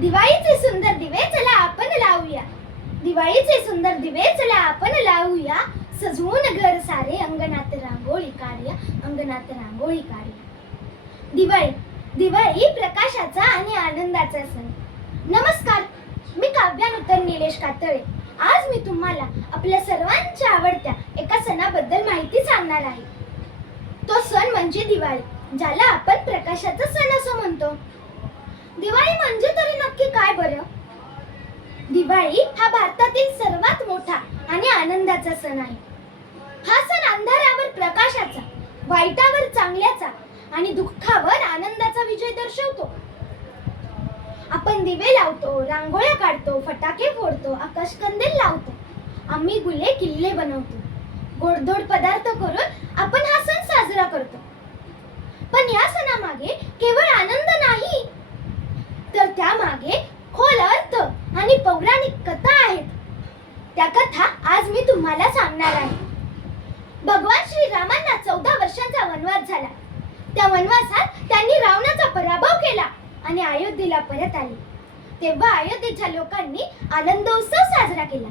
दिवाळीचे सुंदर दिवे चला आपण लावूया. दिवाळीचे सुंदर दिवे चला आपण लावूया. सजवून घर सारे अंगणात रांगोळी काढूया. अंगणात रांगोळी काढूया. दिवाळी दिवाळी प्रकाशाचा आणि आनंदाचा सण. नमस्कार, मी काव्यानुतर निलेश कातळे. आज मी तुम्हाला आपल्या सर्वांच्या आवडत्या एका सणाबद्दल माहिती सांगणार आहे. तो सण म्हणजे दिवाळी, ज्याला आपण प्रकाशाचा सण असं म्हणतो. दिवाळी म्हणजे तरी नक्की काय बरं? दिवाळी हा भारतातील सर्वात मोठा आणि आनंदाचा सण आहे. हा सण अंधारावर प्रकाशाचा, वाईटावर चांगल्याचा आणि दुःखावर आनंदाचा विजय दर्शवतो. आपण दिवे लावतो, रांगोळ्या काढतो, फटाके फोडतो, आकाशकंदील लावतो. आम्ही गुले किल्ले बनवतो. गोडधोड पदार्थ करून आपण हा सण साजरा करतो. पण या सणामागे केवळ आनंद नाही, तर त्यामागे खोल अर्थ आणि पौराणिक कथा आहेत. त्या कथा आज मी तुम्हाला सांगणार आहे. भगवान श्रीरामांना 14 वर्षांचा वनवास झाला. त्या वनवासात त्यांनी रावणाचा पराभव केला आणि अयोध्येला परत आले. तेव्हा अयोध्येच्या लोकांनी आनंदोत्सव साजरा केला.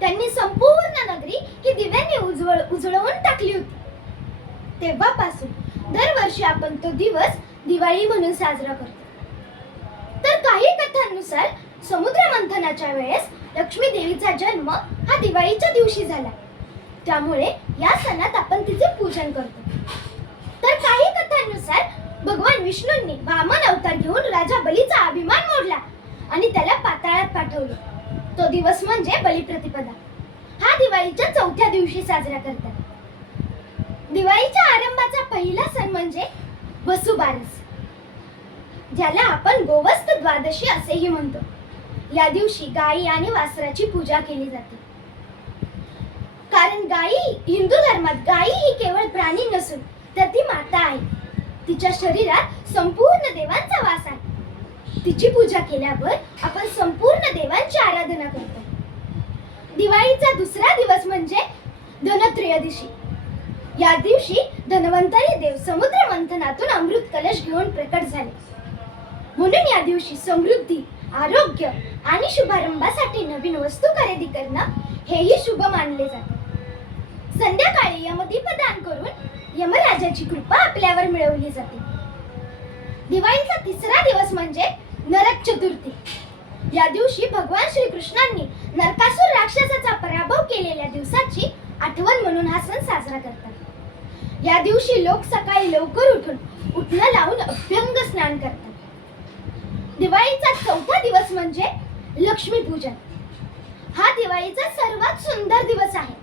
त्यांनी संपूर्ण नगरी ही दिव्यांनी उजळवून टाकली होती. तेव्हापासून दरवर्षी आपण तो दिवस दिवाळी म्हणून साजरा करतो. तर काही कथांनुसार समुद्र मंथनाच्या वेळेस लक्ष्मी देवीचा जन्म हा दिवाळीच्या दिवशी झाला. त्यामुळे या सणात आपण तिचे पूजन करतो. तर काही कथांनुसार भगवान विष्णूंनी वामन अवतार घेऊन राजा बलीचा अभिमान मोडला आणि त्याला पाताळात पाठवले. तो दिवस म्हणजे बलिप्रतिपदा. हा दिवाळीच्या 4थ्या दिवशी साजरा करतात. दिवाळीच्या आरंभाचा पहिला सण म्हणजे वसुबारस, ज्याला आपण गोवस्त द्वादशी असेही म्हणतो. या दिवशी गायी आणि वासराची पूजा केली जाते. कारण हिंदू धर्मात गायी ही केवळ प्राणी नसून तर ती माता आहे. तिच्या शरीरात संपूर्ण देवांचा वास आहे. तिची पूजा केल्यावर आपण संपूर्ण देवांची आराधना करतो. दिवाळीचा दुसरा दिवस म्हणजे धनत्रयोदशी. या दिवशी धन्वंतरी देव समुद्र मंथनातून अमृत कलश घेऊन प्रकट झाले. म्हणून या दिवशी समृद्धी, आरोग्य आणि शुभारंभासाठी नवीन वस्तू खरेदी करणं हेही शुभ मानले जाते. संध्याकाळी यमदीपदान करून यमराजाची कृपा आपल्यावर मिळवली जाते. दिवाळीचा तिसरा दिवस म्हणजे नरक चतुर्थी. या दिवशी भगवान श्रीकृष्णांनी नरकासुर राक्षसाचा पराभव केलेल्या दिवसाची आठवण म्हणून हा सण साजरा करतात. या दिवशी लोक सकाळी लवकर उठून उटणं लावून अभ्यंग स्नान करतात. दिवाळीचा 4था दिवस म्हणजे लक्ष्मीपूजन. हा दिवाळीचा सर्वात सुंदर दिवस आहे.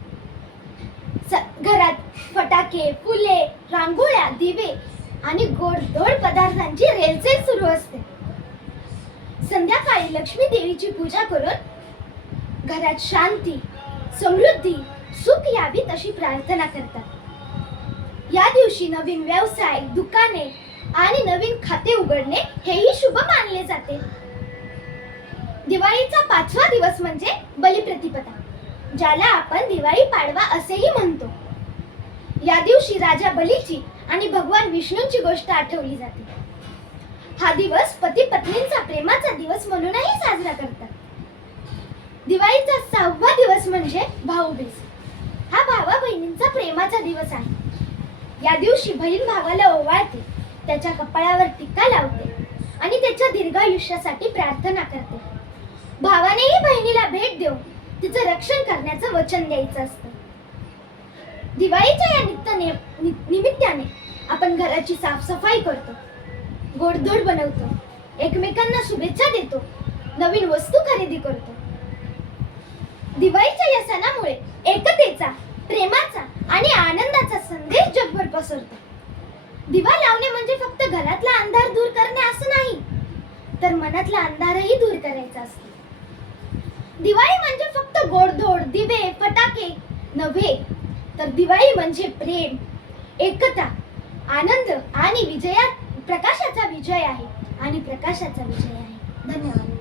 घरात फटाके, फुले, रांगोळ्या, दिवे आणि गोडधोड पदार्थांची रेलचेल सुरू असते. संध्याकाळी लक्ष्मी देवीची पूजा करून घरात शांती, समृद्धी, सुख यावी तशी प्रार्थना करतात. या दिवशी नवीन व्यवसाय, दुकाने आणि नवीन खाते उघडणे हेही शुभ मानले जाते. दिवाळीचा 5वा दिवस म्हणजे बलिप्रतिपदा, ज्याला आपण दिवाळी पाडवा असेही म्हणतो. या दिवशी राजा बलीची आणि भगवान विष्णूंची गोष्ट आठवली जाते. हा दिवस पती पत्नींचा प्रेमाचा दिवस म्हणूनही साजरा करतात. दिवाळीचा 6वा दिवस म्हणजे भाऊबीज. हा भावा बहिणींचा प्रेमाचा दिवस आहे. या दिवशी बहीण भावाला ओवाळते, त्याच्या कपाळावर टिक्का लावते आणि त्याच्या दीर्घायुष्यासाठी प्रार्थना करते. भावानेही बहिणीला भेट देऊन तिचं रक्षण करण्याचं वचन द्यायचं असतं. दिवाळीच्या या निमित्ताने आपण घराची साफसफाई करतो, गोडधोड बनवतो, एकमेकांना शुभेच्छा देतो, नवीन वस्तू खरेदी करतो. दिवाळीच्या या सणामुळे एकतेचा, प्रेमाचा आणि आनंदाचा संदेश जगभर पसरतो. दिवा लावणे म्हणजे फक्त घरातला अंधार दूर करणे असं नाही, तर मनातला अंधारही दूर करायचा असतो. दिवाळी म्हणजे फक्त गोडधोड, दिवे, फटाके नव्हे, तर दिवाळी म्हणजे प्रेम, एकता, आनंद आणि प्रकाशाचा विजय आहे. धन्यवाद.